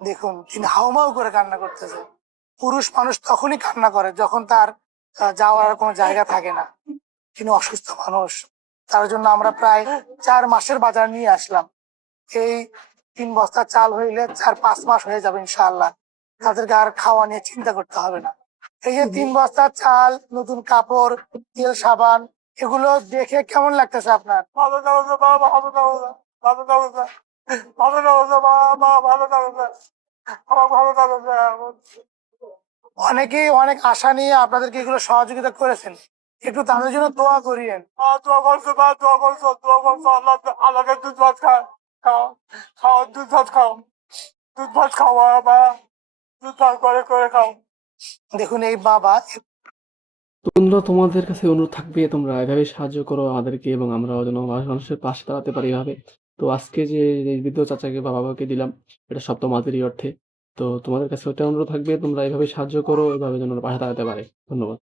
দেখুন তিনি হাউমাউ করে কান্না করতেছে। পুরুষ মানুষ তখনই কান্না করে যখন তার যাওয়ার আর কোনো জায়গা থাকে না। তিনি অসুস্থ মানুষ, তার জন্য আমরা প্রায় 4 মাসের বাজার নিয়ে আসলাম। এই 3 বস্তা চাল হইলে 4-5 মাস হয়ে যাবে ইনশাআল্লাহ। তাদেরকে আর খাওয়া নিয়ে চিন্তা করতে হবে না। এই যে 3 বস্তা চাল, নতুন কাপড়, তেল, সাবান, এগুলো দেখে কেমন লাগতেছে আপনার? ভালো লাগছে বাবা, ভালো লাগছে, ভালো লাগছে, ভালো লাগছে বাবা, ভালো লাগছে, আমার ভালো লাগছে। অনেকেই অনেক আশা নিয়ে আপনাদেরকে এগুলো সহযোগিতা করেছেন, একটু তাদের জন্য দোয়া করিয়েন। দোয়া করছো বা দোয়া করছো, দোয়া করছো, আল্লাহ আল্লাহকে দুধ ভাত খাও, খাও দুধ ভাত খাও, দুধ ভাত খাওয়া বা দুধ ভাত করে করে খাও। দেখুন এই বাবা, তোমরা তোমাদের কাছে অনুরোধ থাকবে তোমরা এভাবে সাহায্য করো আমাদেরকে এবং আমরাও যেন মানুষের পাশে দাঁড়াতে পারি এভাবে। তো আজকে যে বৃদ্ধ চাচাকে বা বাবাকে দিলাম এটা সপ্তম মাতেরই অর্থে। তো তোমাদের কাছে ওটা অনুরোধ থাকবে তোমরা এভাবে সাহায্য করো, এভাবে যেন ওরা পাশে দাঁড়াতে পারে। ধন্যবাদ।